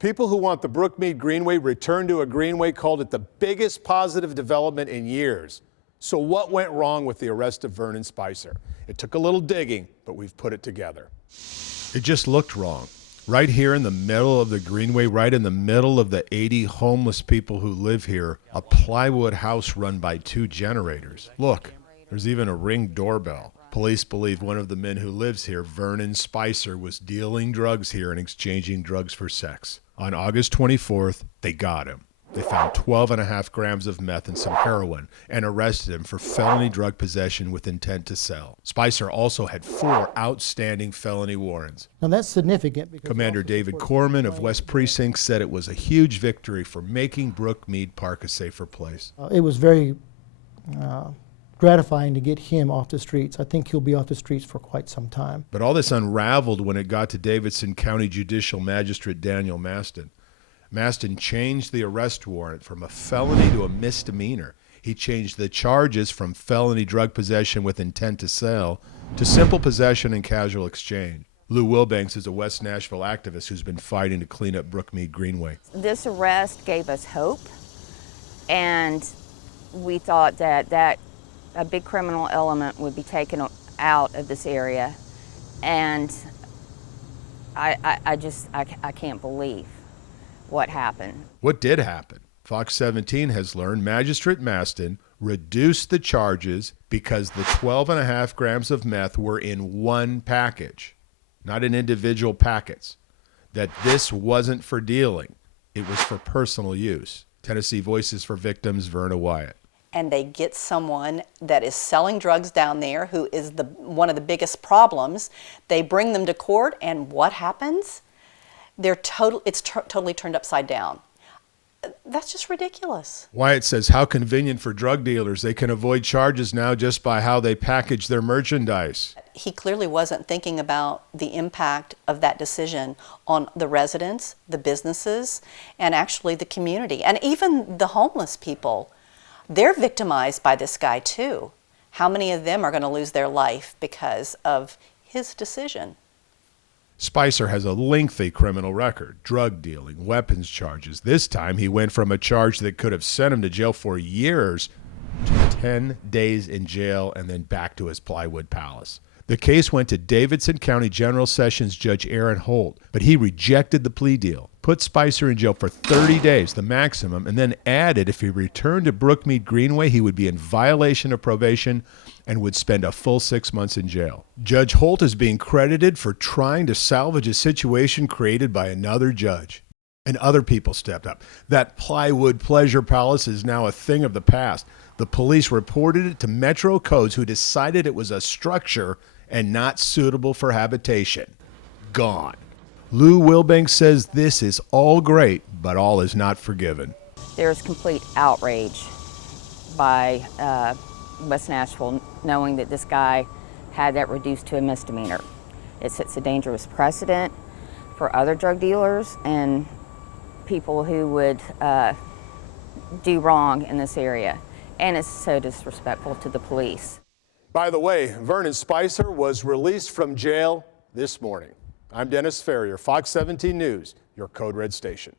People who want the Brookmead Greenway returned to a greenway called it the biggest positive development in years. So what went wrong with the arrest of Vernon Spicer? It took a little digging, but we've put it together. It just looked wrong. Right here in the middle of the greenway, right in the middle of the 80 homeless people who live here, a plywood house run by 2 generators. Look, there's even a Ring doorbell. Police believe one of the men who lives here, Vernon Spicer, was dealing drugs here and exchanging drugs for sex. On August 24th, they got him. They found 12.5 grams of meth and some heroin and arrested him for felony drug possession with intent to sell. Spicer also had 4 outstanding felony warrants. Now that's significant because Commander David Corman of West Precinct said it was a huge victory for making Brookmead Park a safer place. It was very gratifying to get him off the streets. I think he'll be off the streets for quite some time. But all this unraveled when it got to Davidson County Judicial Magistrate Daniel Maston. Maston changed the arrest warrant from a felony to a misdemeanor. He changed the charges from felony drug possession with intent to sell to simple possession and casual exchange. Lou Wilbanks is a West Nashville activist who's been fighting to clean up Brookmead Greenway. This arrest gave us hope, and we thought that a big criminal element would be taken out of this area, and I can't believe what happened. What did happen? Fox 17 has learned Magistrate Maston reduced the charges because the 12.5 grams of meth were in one package, not in individual packets. That this wasn't for dealing, it was for personal use. Tennessee Voices for Victims, Verna Wyatt. And they get someone that is selling drugs down there who is one of the biggest problems. They bring them to court, and what happens? It's totally turned upside down. That's just ridiculous. Wyatt says how convenient for drug dealers. They can avoid charges now just by how they package their merchandise. He clearly wasn't thinking about the impact of that decision on the residents, the businesses, and actually the community. And even the homeless people, they're victimized by this guy too. How many of them are going to lose their life because of his decision? Spicer has a lengthy criminal record, drug dealing, weapons charges. This time he went from a charge that could have sent him to jail for years to 10 days in jail and then back to his plywood palace. The case went to Davidson County General Sessions Judge Aaron Holt, but he rejected the plea deal, put Spicer in jail for 30 days, the maximum, and then added if he returned to Brookmead Greenway, he would be in violation of probation and would spend a full 6 months in jail. Judge Holt is being credited for trying to salvage a situation created by another judge. And other people stepped up. That plywood pleasure palace is now a thing of the past. The police reported it to Metro Codes, who decided it was a structure and not suitable for habitation. Gone. Lou Wilbanks says this is all great, but all is not forgiven. There's complete outrage by West Nashville knowing that this guy had that reduced to a misdemeanor. It sets a dangerous precedent for other drug dealers and people who would do wrong in this area. And it's so disrespectful to the police. By the way, Vernon Spicer was released from jail this morning. I'm Dennis Ferrier, Fox 17 News, your Code Red station.